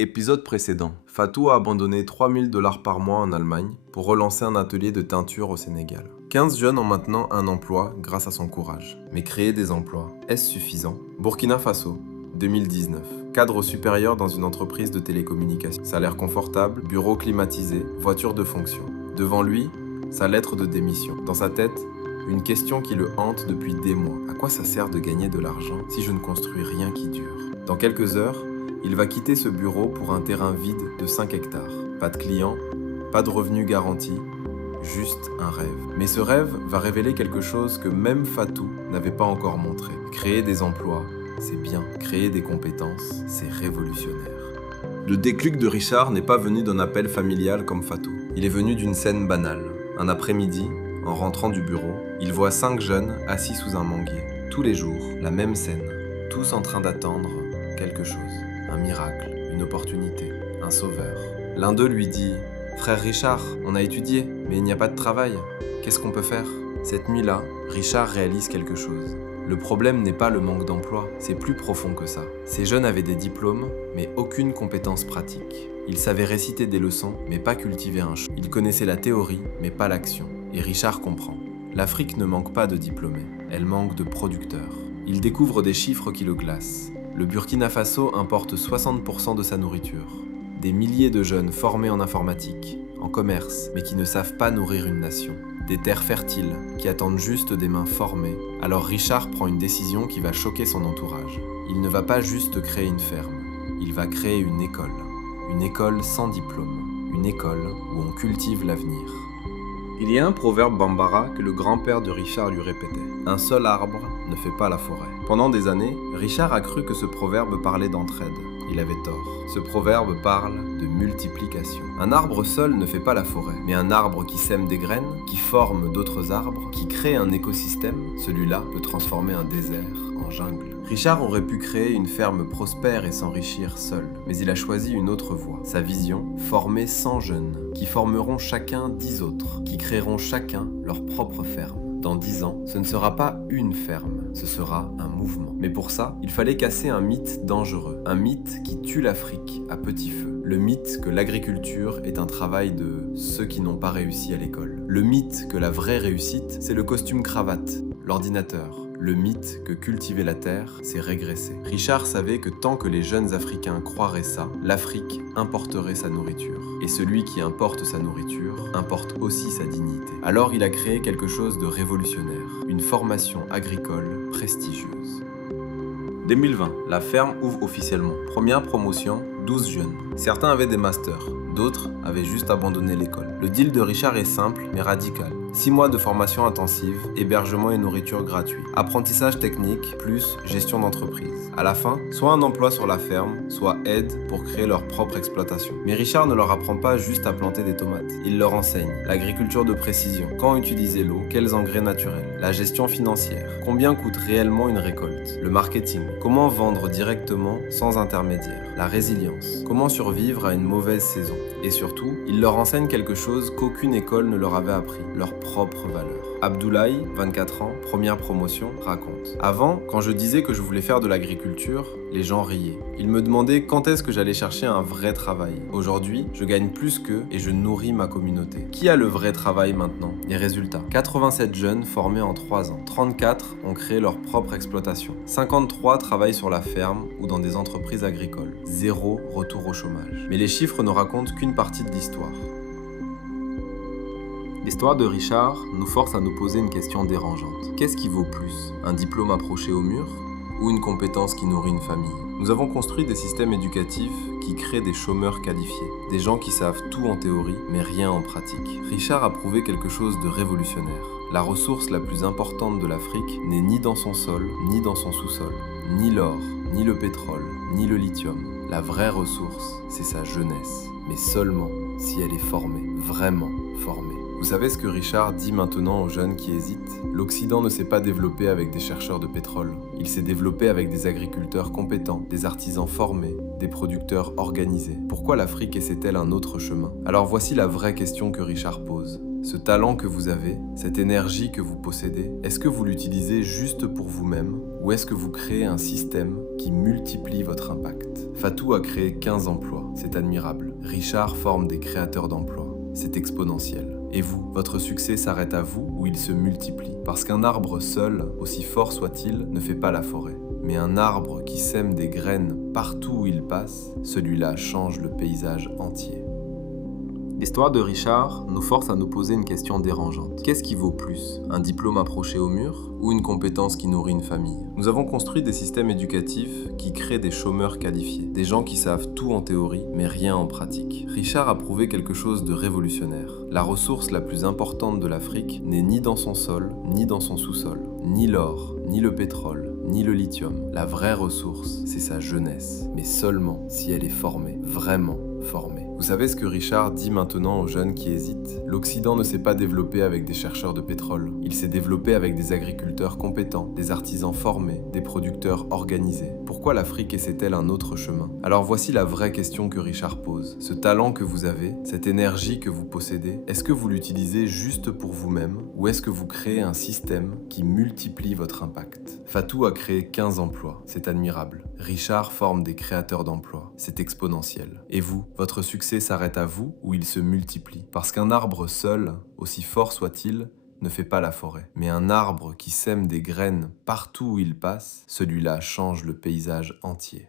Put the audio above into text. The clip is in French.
Épisode précédent, Fatou a abandonné 3000 $ par mois en Allemagne pour relancer un atelier de teinture au Sénégal. 15 jeunes ont maintenant un emploi grâce à son courage. Mais créer des emplois, est-ce suffisant? Burkina Faso, 2019. Cadre supérieur dans une entreprise de télécommunications. Salaire confortable, bureau climatisé, voiture de fonction. Devant lui, sa lettre de démission. Dans sa tête, une question qui le hante depuis des mois. À quoi ça sert de gagner de l'argent si je ne construis rien qui dure? Dans quelques heures, il va quitter ce bureau pour un terrain vide de 5 hectares. Pas de clients, pas de revenus garantis, juste un rêve. Mais ce rêve va révéler quelque chose que même Fatou n'avait pas encore montré. Créer des emplois, c'est bien. Créer des compétences, c'est révolutionnaire. Le déclic de Richard n'est pas venu d'un appel familial comme Fatou. Il est venu d'une scène banale. Un après-midi, en rentrant du bureau, il voit 5 jeunes assis sous un manguier. Tous les jours, la même scène. Tous en train d'attendre quelque chose. Un miracle, une opportunité, un sauveur. L'un d'eux lui dit « Frère Richard, on a étudié, mais il n'y a pas de travail. Qu'est-ce qu'on peut faire ?» Cette nuit-là, Richard réalise quelque chose. Le problème n'est pas le manque d'emploi, c'est plus profond que ça. Ces jeunes avaient des diplômes, mais aucune compétence pratique. Ils savaient réciter des leçons, mais pas cultiver un champ. Ils connaissaient la théorie, mais pas l'action. Et Richard comprend. L'Afrique ne manque pas de diplômés, elle manque de producteurs. Il découvre des chiffres qui le glacent. Le Burkina Faso importe 60% de sa nourriture. Des milliers de jeunes formés en informatique, en commerce, mais qui ne savent pas nourrir une nation. Des terres fertiles, qui attendent juste des mains formées. Alors Richard prend une décision qui va choquer son entourage. Il ne va pas juste créer une ferme, il va créer une école. Une école sans diplôme, une école où on cultive l'avenir. Il y a un proverbe bambara que le grand-père de Richard lui répétait. Un seul arbre ne fait pas la forêt. Pendant des années, Richard a cru que ce proverbe parlait d'entraide. Il avait tort. Ce proverbe parle de multiplication. Un arbre seul ne fait pas la forêt, mais un arbre qui sème des graines, qui forme d'autres arbres, qui crée un écosystème, celui-là peut transformer un désert en jungle. Richard aurait pu créer une ferme prospère et s'enrichir seul, mais il a choisi une autre voie. Sa vision, former 100 jeunes, qui formeront chacun 10 autres, qui créeront chacun leur propre ferme. Dans 10 ans, ce ne sera pas une ferme, ce sera un mouvement. Mais pour ça, il fallait casser un mythe dangereux, un mythe qui tue l'Afrique à petit feu. Le mythe que l'agriculture est un travail de ceux qui n'ont pas réussi à l'école. Le mythe que la vraie réussite, c'est le costume cravate, l'ordinateur. Le mythe que cultiver la terre, c'est régresser. Richard savait que tant que les jeunes Africains croiraient ça, l'Afrique importerait sa nourriture. Et celui qui importe sa nourriture importe aussi sa dignité. Alors il a créé quelque chose de révolutionnaire, une formation agricole prestigieuse. 2020, la ferme ouvre officiellement. Première promotion, 12 jeunes. Certains avaient des masters, d'autres avaient juste abandonné l'école. Le deal de Richard est simple mais radical. 6 mois de formation intensive, hébergement et nourriture gratuits. Apprentissage technique plus gestion d'entreprise. À la fin, soit un emploi sur la ferme, soit aide pour créer leur propre exploitation. Mais Richard ne leur apprend pas juste à planter des tomates. Il leur enseigne l'agriculture de précision, quand utiliser l'eau, quels engrais naturels, la gestion financière, combien coûte réellement une récolte, le marketing, comment vendre directement sans intermédiaire, la résilience, comment survivre à une mauvaise saison. Et surtout, il leur enseigne quelque chose qu'aucune école ne leur avait appris, leur propre valeur. Abdoulaye, 24 ans, première promotion, raconte. Avant, quand je disais que je voulais faire de l'agriculture, les gens riaient. Ils me demandaient quand est-ce que j'allais chercher un vrai travail. Aujourd'hui, je gagne plus qu'eux et je nourris ma communauté. Qui a le vrai travail maintenant? Les résultats. 87 jeunes formés en 3 ans. 34 ont créé leur propre exploitation. 53 travaillent sur la ferme ou dans des entreprises agricoles. 0 retour au chômage. Mais les chiffres ne racontent qu'une partie de l'histoire. L'histoire de Richard nous force à nous poser une question dérangeante. Qu'est-ce qui vaut plus? Un diplôme accroché au mur ou une compétence qui nourrit une famille? Nous avons construit des systèmes éducatifs qui créent des chômeurs qualifiés, des gens qui savent tout en théorie mais rien en pratique. Richard a prouvé quelque chose de révolutionnaire. La ressource la plus importante de l'Afrique n'est ni dans son sol, ni dans son sous-sol, ni l'or, ni le pétrole, ni le lithium. La vraie ressource, c'est sa jeunesse, mais seulement si elle est formée, vraiment formée. Vous savez ce que Richard dit maintenant aux jeunes qui hésitent? L'Occident ne s'est pas développé avec des chercheurs de pétrole. Il s'est développé avec des agriculteurs compétents, des artisans formés, des producteurs organisés. Pourquoi l'Afrique essaie-t-elle un autre chemin? Alors voici la vraie question que Richard pose. Ce talent que vous avez, cette énergie que vous possédez, est-ce que vous l'utilisez juste pour vous-même ou est-ce que vous créez un système qui multiplie votre impact? Fatou a créé 15 emplois, c'est admirable. Richard forme des créateurs d'emplois, c'est exponentiel. Et vous, votre succès s'arrête à vous ou il se multiplie? Parce qu'un arbre seul, aussi fort soit-il, ne fait pas la forêt. Mais un arbre qui sème des graines partout où il passe, celui-là change le paysage entier. L'histoire de Richard nous force à nous poser une question dérangeante. Qu'est-ce qui vaut plus? Un diplôme accroché au mur ou une compétence qui nourrit une famille? Nous avons construit des systèmes éducatifs qui créent des chômeurs qualifiés, des gens qui savent tout en théorie mais rien en pratique. Richard a prouvé quelque chose de révolutionnaire. La ressource la plus importante de l'Afrique n'est ni dans son sol, ni dans son sous-sol, ni l'or, ni le pétrole, ni le lithium. La vraie ressource, c'est sa jeunesse, mais seulement si elle est formée, vraiment formée. Vous savez ce que Richard dit maintenant aux jeunes qui hésitent? L'Occident ne s'est pas développé avec des chercheurs de pétrole. Il s'est développé avec des agriculteurs compétents, des artisans formés, des producteurs organisés. Pourquoi l'Afrique essaie-t-elle un autre chemin? Alors voici la vraie question que Richard pose. Ce talent que vous avez, cette énergie que vous possédez, est-ce que vous l'utilisez juste pour vous-même ou est-ce que vous créez un système qui multiplie votre impact? Fatou a créé 15 emplois, c'est admirable. Richard forme des créateurs d'emplois, c'est exponentiel. Et vous, votre succès s'arrête à vous ou il se multiplie? Parce qu'un arbre seul, aussi fort soit-il, ne fait pas la forêt. Mais un arbre qui sème des graines partout où il passe, celui-là change le paysage entier.